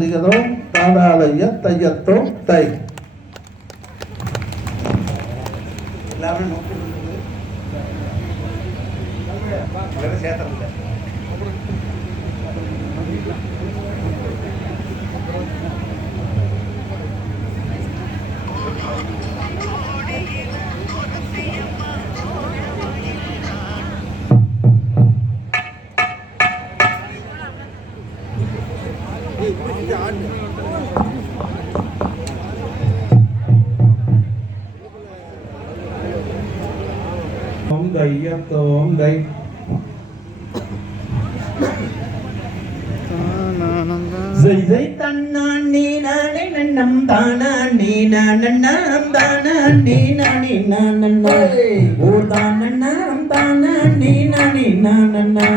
திகதோம் தாதாலய தையத்தோம் தை. எல்லாமே நோக்கி சேர்த்தல. தையத்தோம் தை. ஜெய் ஜெய் தன்னான் நீ நானே நன்னம் தானான் நீ நானன்னாம் தானான் நீ நானே நானன்னா ஓ தானன்னாம் தானான் நீ நானே நானன்னா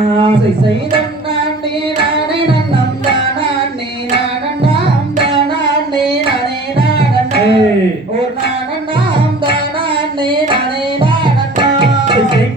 ஜெய் ஜெய் தன்னான் நீ நானே நன்னம் தானான் நீ நானன்னாம் தானான் நீ நானே நானன்னா ஓ நானன்னாம் தானான் நீ நானே நானன்னா ஜெய்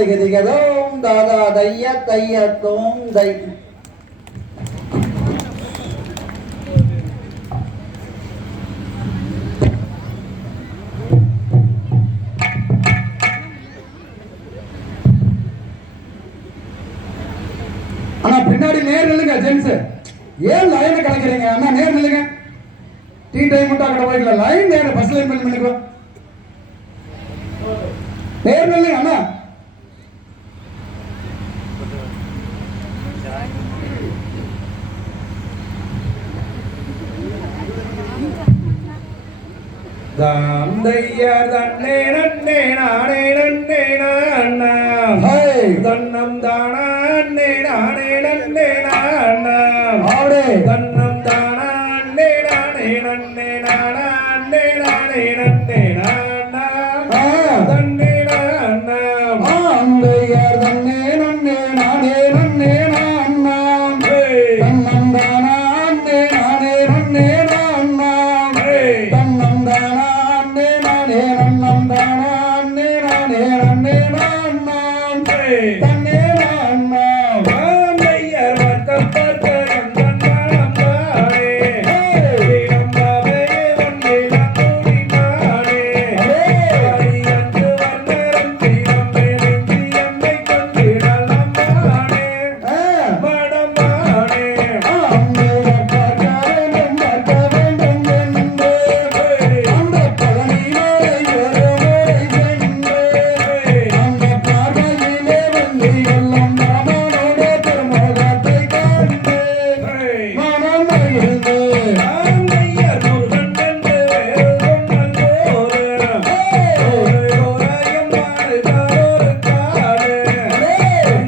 திகதிகதோம் தாதா தைய தையத்தோம் தை. ஆனா பின்னாடி நேர் நில்லுங்க ஜென்ஸ். ஏன் லைனை கலக்கிறீங்க? அண்ணா நேர் நில்லுங்க. டீ டைம் மட்டும் அక్కడ போயிடல. லைன் நேர பஸ் லைன் பண்ணி பண்ணிக்கலாம். நேர் நில்லுங்க அண்ணா. தந்தையா தன்னே நன்னே நானே நன்னே நானா தன்னம் தானா நன்னே நானே நன்னே நானா தன்னம் தானா நன்னே நானே நன்னே நானா நன்னே நானே நன்னே நானா தன்னே நானா அந்தையார் தன்னே நன்னே நானே நன்னே நானா தன்னம் தானா நன்னே நானே நன்னே நானா தன்னம் தானா நன்னே நானே நன்னம் தானா நன்னே நானே நன்னே நானா தன்னே நானா ஐயர் வர்க்கம் பார்க்க எந்தன் மனம் தானே அம்பாவே வந்திடம் கூடி மானே அடியன்று வந்தரம் தீரம் நெஞ்சி என்னை கொண்டிடல் அம்மானே மடமானே அம்மையார் பார்க்க வேண்டும் என்று அந்த பழனி மலை வருமுறை சென்று அந்த பார்வையிலே வந்து எல்லாம் ராமனோட திருமுகத்தை கண்டு மனம் மகிழ்ந்து ஐயர் முருகன் என்று வேறும் நல்லோரு ஓராயம் மாறுகாரொரு காடு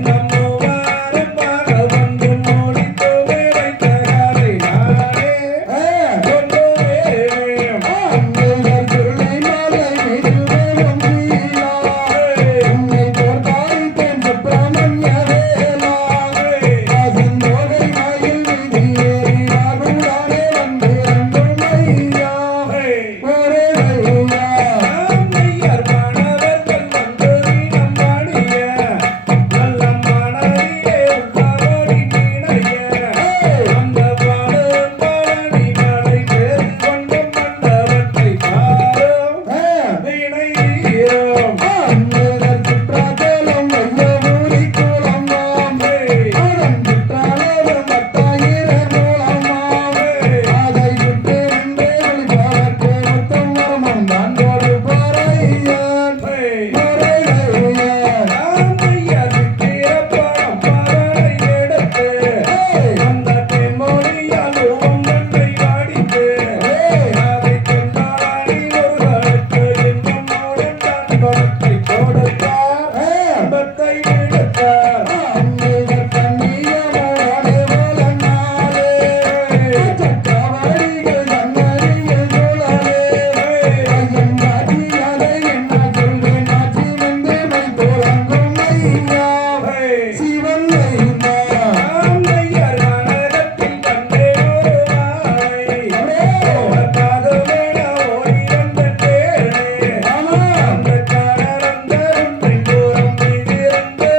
நம் மூவாரும் பாக வந்து மூடித்து வைத்த கதை நானே சொல்லுவேன் அம்மையார் திருளை மலை மீது வேலும் சீலா உன்னை தோற்காய் தென் சுப்பிரமணிய வேலா ஆசிந்தோகை மயில் மீது ஏறி ராகுடானே வந்து இரண்டும் ஐயா ஒரே ஐயா ஐயர் மாணவர்கள் வந்து நம் பாடிய நல்லம்மானரிலே உள்ளபடி நீனைய அந்த பாடும் பழனி மலை பேர் கொண்ட மண்டபத்தை பாரும் வீணை வீரம் அம்மையார் சுற்றாச்சலம் வெள்ளமூரி குளமாம் அதன் சுற்றாலேலும் 10,000 மூலமாம் அதை சுற்றிருந்தே வழிபார்க்கு முத்தம் வரமம் தான் போடு பாறையான் பாறையான் ஐயர் சித்திரப்படம் பாடலை எடுத்து அந்த தென்மொழியால் ஒவ்வொன்றை வாடித்து அதை கொண்டாடி ஒருவருக்கு இன்பமுடன் தன் பணத்தை கொடுத்தார் இன்பத்தை விடுத்தார் அம்மையார் கண்ணியமோடே வளர்ந்தாலே சக்கவடிகள் தன்னறியில் சூழலே ஐயன் காட்சியாலே என்ன சொல்வேன் ஆட்சி வந்து மை தோழங்கும் ஐயா சிவன் ஐயா ஐயர் நாடகத்தில் கண்டே ஒரு மாலை உனக்காக வேண ஓடி வந்த தேனே அந்த காணரந்தரும் பின்புறம் மீதிருந்து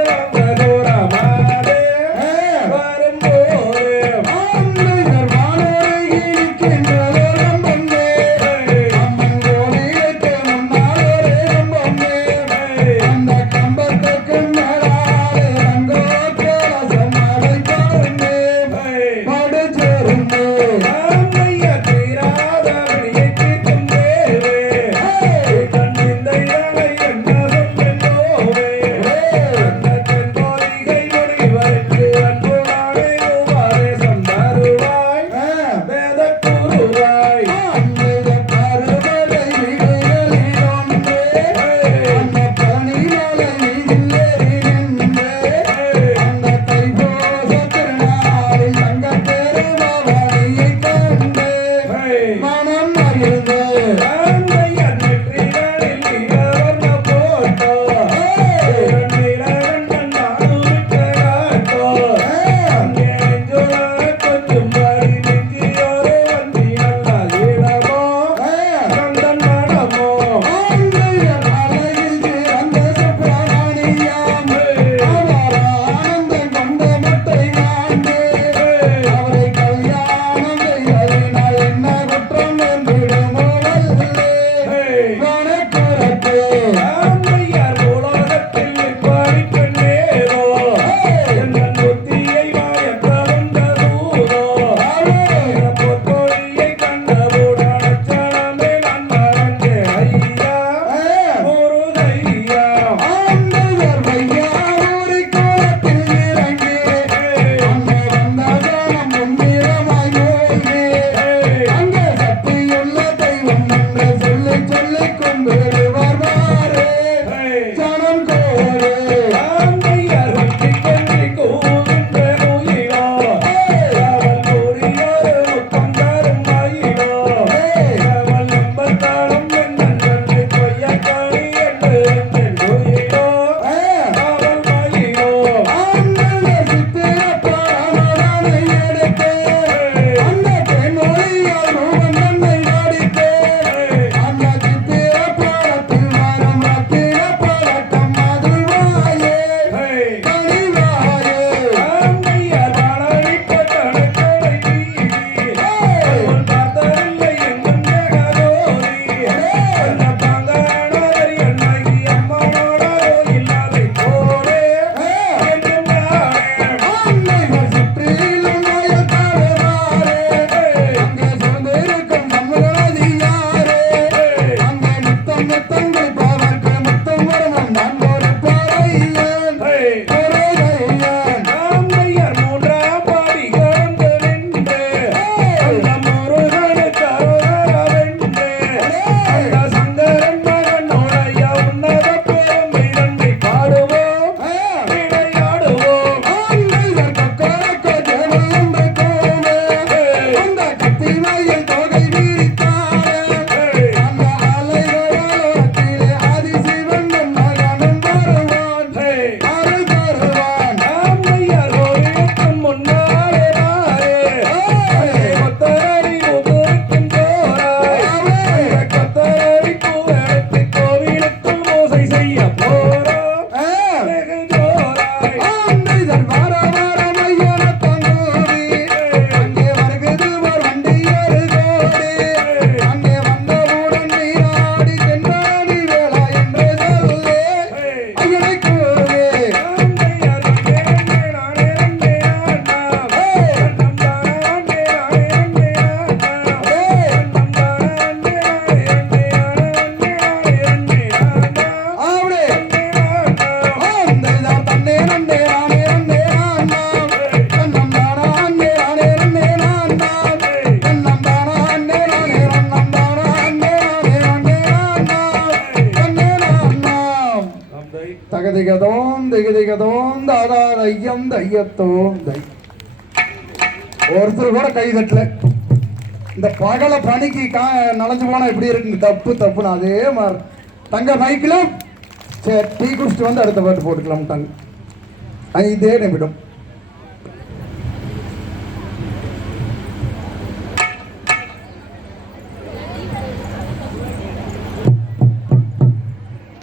திகதிகதோம் தாதா தையம் தையத்தோம் தை. ஒருத்தர் கூட கை தட்டல. இந்த பகல பனிக்கு நனைஞ்சு போனா எப்படி இருக்குங்க? தப்பு தப்புன்னு அதே மாதிரி தங்க மைக்கில் சரி டீ குடிச்சிட்டு வந்து அடுத்த பாட்டு போட்டுக்கலாம்ட்டாங்க. இதே நிமிடம்